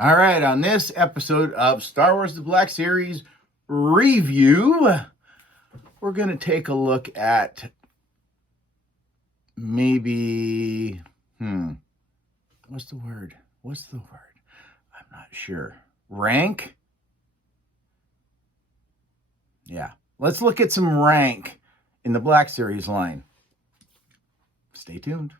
All right, on this episode of Star Wars The Black Series review, we're going to take a look at maybe, what's the word? I'm not sure. Rank? Yeah, let's look at some rank in the Black Series line. Stay tuned.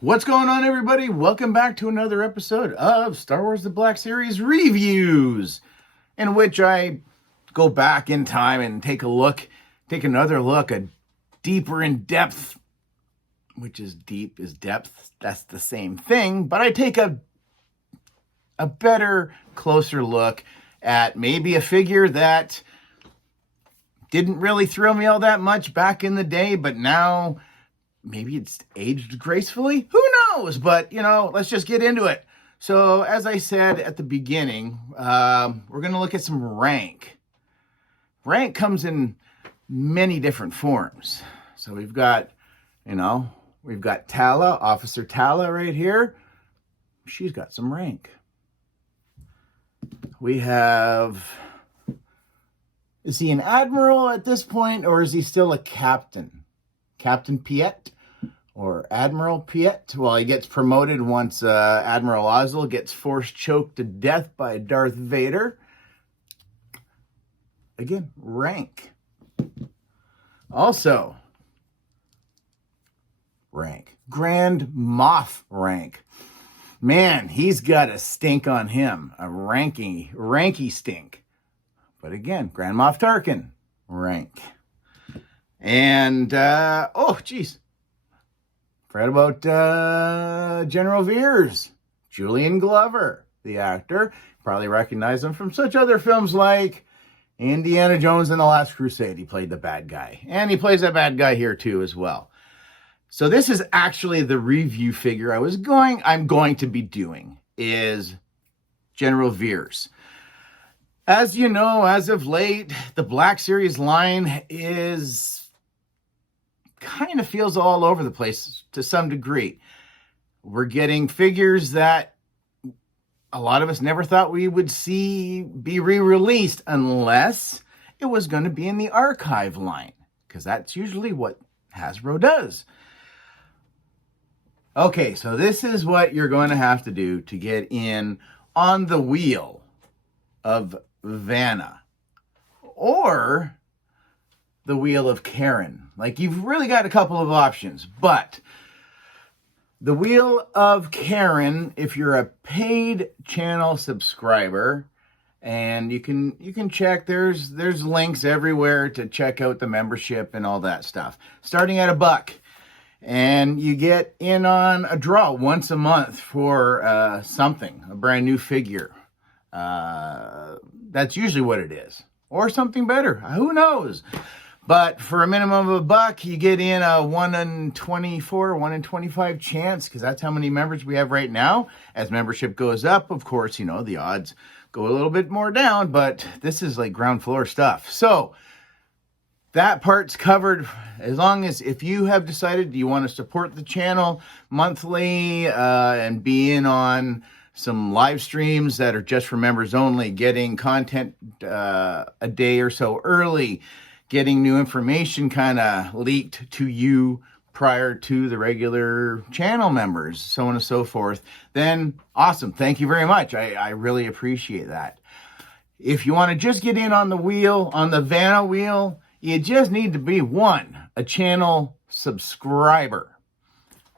What's going on, everybody? Welcome back to another episode of Star Wars The Black Series reviews, in which I go back in time and take another look, a deeper in depth, which is deep is depth. That's the same thing, but I take a better, closer look at maybe a figure that didn't really thrill me all that much back in the day, but now maybe it's aged gracefully. Who knows? But, let's just get into it. So, as I said at the beginning, we're going to look at some rank. Rank comes in many different forms. So, we've got Tala, Officer Tala right here. She's got some rank. We have... Is he an admiral at this point, or is he still a captain? Captain Piet or Admiral Piet. Well, he gets promoted once Admiral Ozzel gets force choked to death by Darth Vader. Again, rank. Also, rank. Grand Moff rank. Man, he's got a stink on him. A ranky stink. But again, Grand Moff Tarkin rank. And, forgot about General Veers, Julian Glover, the actor. Probably recognize him from such other films like Indiana Jones and the Last Crusade. He played the bad guy. And he plays that bad guy here too as well. So this is actually the review figure I'm going to be doing is General Veers. As you know, as of late, the Black Series line kind of feels all over the place to some degree. We're getting figures that a lot of us never thought we would see be re-released unless it was going to be in the archive line, because that's usually what Hasbro does. Okay, so this is what you're going to have to do to get in on the wheel of Vanna or the wheel of Karen. Like, you've really got a couple of options, but the wheel of Karen, if you're a paid channel subscriber, and you can check, there's links everywhere to check out the membership and all that stuff, starting at $1, and you get in on a draw once a month for a brand new figure. That's usually what it is. Or something better. Who knows? But for a minimum of $1, you get in a 1 in 24, 1 in 25 chance, because that's how many members we have right now. As membership goes up, of course, the odds go a little bit more down, but this is like ground floor stuff. So that part's covered, as long as if you have decided you want to support the channel monthly and be in on some live streams that are just for members only, getting content a day or so early, getting new information kind of leaked to you prior to the regular channel members, so on and so forth, then awesome. Thank you very much. I really appreciate that. If you want to just get in on the wheel, on the Vanna wheel, you just need to be a channel subscriber.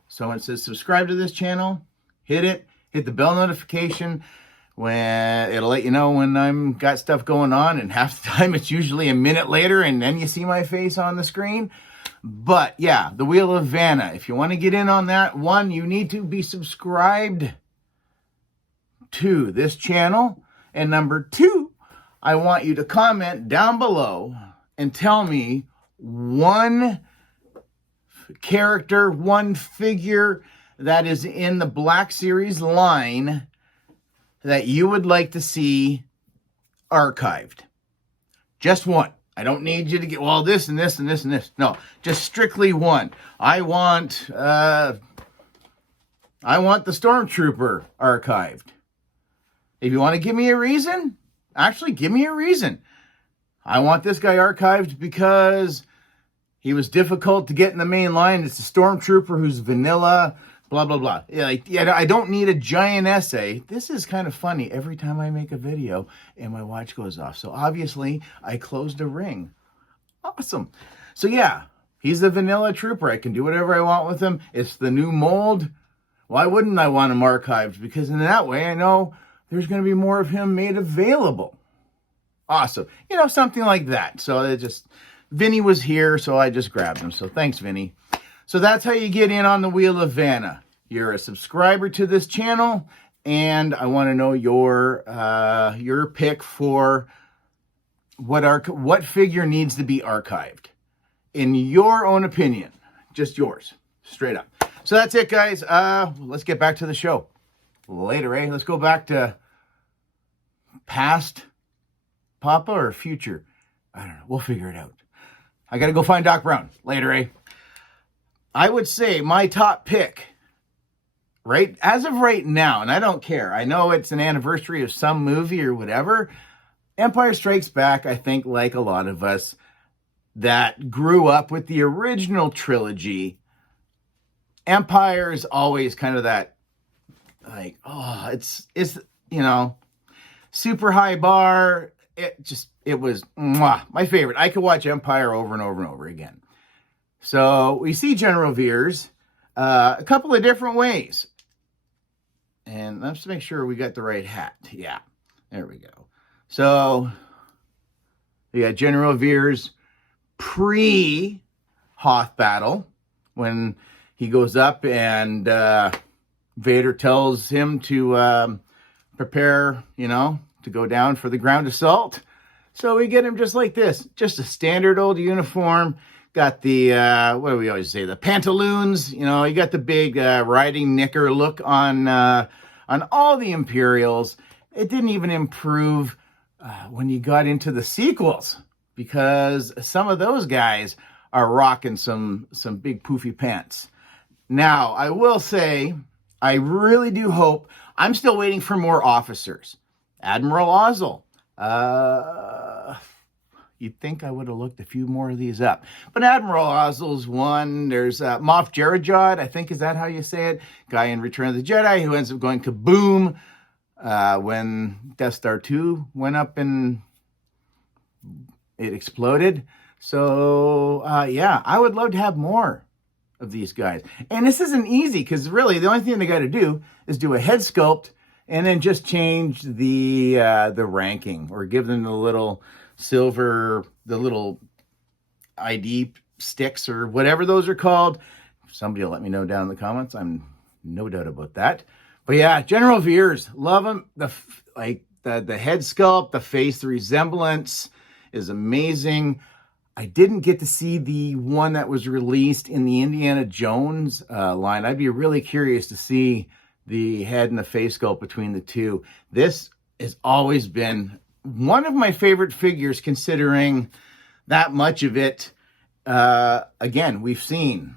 So it says subscribe to this channel, hit the bell notification, when it'll let you know when I'm got stuff going on, and half the time it's usually a minute later and then you see my face on the screen. But yeah, the Wheel of Vanna, if you want to get in on that one, you need to be subscribed to this channel. And number 2, I want you to comment down below and tell me one character, one figure that is in the Black Series line that you would like to see archived. Just one. I don't need you to get, well, this and this and this and this. No, just strictly one. I want the Stormtrooper archived. If you want to give me a reason, actually give me a reason. I want this guy archived because he was difficult to get in the main line. It's a Stormtrooper who's vanilla, blah, blah, blah. I don't need a giant essay. This is kind of funny every time I make a video and my watch goes off. So obviously I closed a ring. Awesome. So yeah, he's a vanilla trooper. I can do whatever I want with him. It's the new mold. Why wouldn't I want him archived? Because in that way I know there's going to be more of him made available. Awesome. Something like that. So Vinny was here, so I just grabbed him. So thanks, Vinny. So that's how you get in on the Wheel of Vanna. You're a subscriber to this channel, and I want to know your pick for what figure needs to be archived. In your own opinion. Just yours. Straight up. So that's it, guys. Let's get back to the show. Later, eh? Let's go back to past Papa or future. I don't know. We'll figure it out. I got to go find Doc Brown. Later, eh? I would say my top pick, right, as of right now, and I don't care. I know it's an anniversary of some movie or whatever. Empire Strikes Back, I think, like a lot of us that grew up with the original trilogy, Empire is always kind of that, like, oh, it's super high bar. It was my favorite. I could watch Empire over and over and over again. So we see General Veers a couple of different ways. And let's make sure we got the right hat. Yeah, there we go. So we got General Veers pre-Hoth battle when he goes up and Vader tells him to prepare, to go down for the ground assault. So we get him just like this, just a standard old uniform. Got the, what do we always say, the pantaloons, you got the big riding knicker look on all the Imperials. It didn't even improve when you got into the sequels, because some of those guys are rocking some big poofy pants. Now, I will say, I really do hope, I'm still waiting for more officers. Admiral Ozzel. You'd think I would have looked a few more of these up. But Admiral Ozzel's one. There's Moff Jarajod, I think, is that how you say it? Guy in Return of the Jedi who ends up going kaboom when Death Star 2 went up and it exploded. So, yeah, I would love to have more of these guys. And this isn't easy because really the only thing they got to do is do a head sculpt and then just change the ranking or give them the little silver, the little ID sticks or whatever those are called. Somebody will let me know down in the comments. I'm no doubt about that. But yeah, General Veers, love him. The head sculpt, the face, the resemblance is amazing. I didn't get to see the one that was released in the Indiana Jones line. I'd be really curious to see the head and the face sculpt between the two. This has always been one of my favorite figures, considering that much of it, again, we've seen.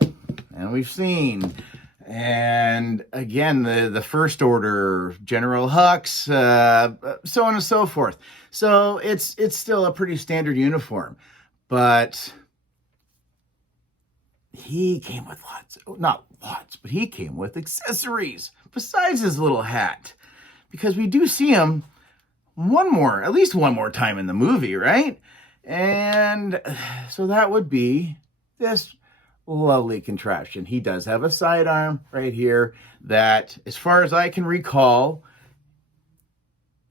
And again, the First Order, General Hux, so on and so forth. So it's still a pretty standard uniform. But he came with not lots, but he came with accessories besides his little hat. Because we do see him at least one more time in the movie, right? And so that would be this lovely contraption. He does have a sidearm right here that, as far as I can recall,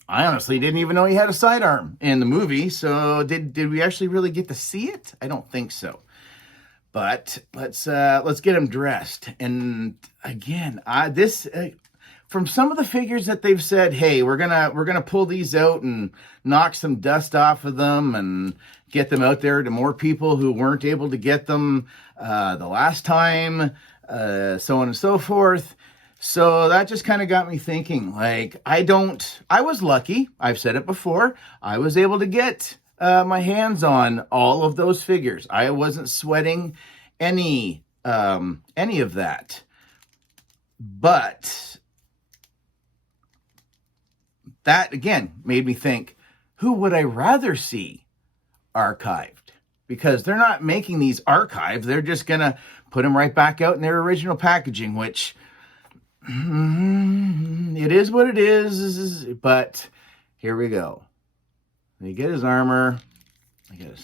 I honestly didn't even know he had a sidearm in the movie. So did we actually really get to see it? I don't think so. But let's get him dressed. And again, from some of the figures that they've said, hey, we're gonna pull these out and knock some dust off of them and get them out there to more people who weren't able to get them the last time, so on and so forth. So that just kind of got me thinking, like, I was lucky. I've said it before. I was able to get my hands on all of those figures. I wasn't sweating any of that. But that, again, made me think, who would I rather see archived? Because they're not making these archives. They're just going to put them right back out in their original packaging, which it is what it is. But here we go. You get his armor. I got to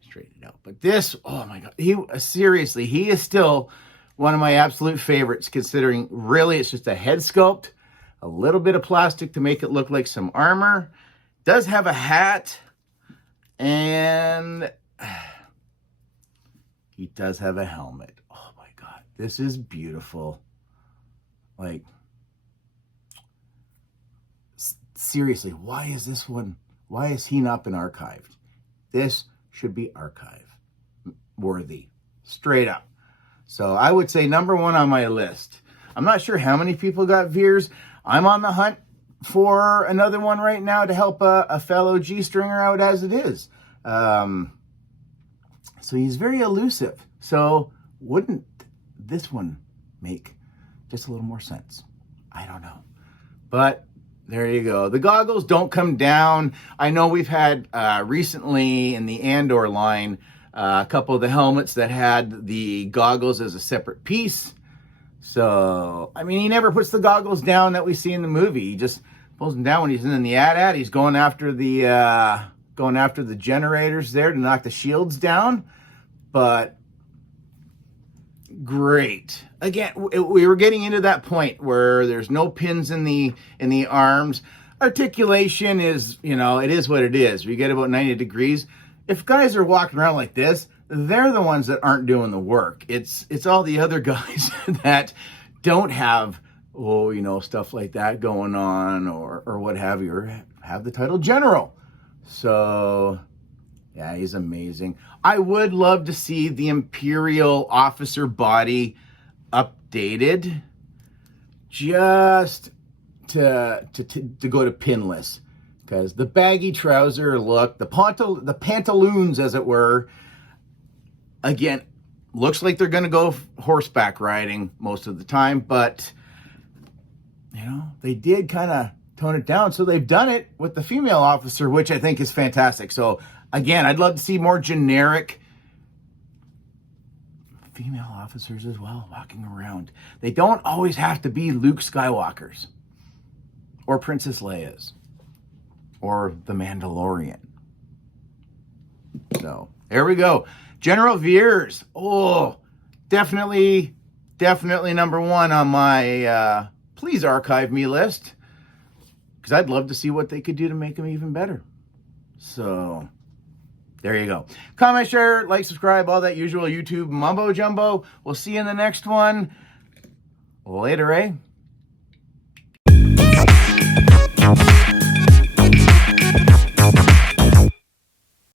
straighten it out. But this, oh my God. Seriously, he is still one of my absolute favorites, considering really it's just a head sculpt, a little bit of plastic to make it look like some armor. Does have a hat, and he does have a helmet. Oh my God, this is beautiful. Like, seriously, why is he not been archived? This should be archive worthy, straight up. So I would say number one on my list. I'm not sure how many people got Veers. I'm on the hunt for another one right now to help a fellow G-stringer out as it is. So he's very elusive. So wouldn't this one make just a little more sense? I don't know. But there you go. The goggles don't come down. I know we've had recently in the Andor line a couple of the helmets that had the goggles as a separate piece. So, I mean, he never puts the goggles down that we see in the movie. He just pulls them down when he's in the AT-AT. He's going after the generators there to knock the shields down. But great. Again, we were getting into that point where there's no pins in the arms. Articulation is, it is what it is. We get about 90 degrees. If guys are walking around like this, they're the ones that aren't doing the work. It's all the other guys that don't have, stuff like that going on or what have you, or have the title General. So, yeah, he's amazing. I would love to see the Imperial officer body updated just to go to pinless. Because the baggy trouser look, the pantaloons, as it were, again, looks like they're going to go horseback riding most of the time. But, they did kind of tone it down. So they've done it with the female officer, which I think is fantastic. So, again, I'd love to see more generic female officers as well walking around. They don't always have to be Luke Skywalkers or Princess Leia's or the Mandalorian. So there we go. General Veers. Oh, definitely number one on my please archive me list. Because I'd love to see what they could do to make him even better. So there you go. Comment, share, like, subscribe, all that usual YouTube mumbo jumbo. We'll see you in the next one. Later, eh?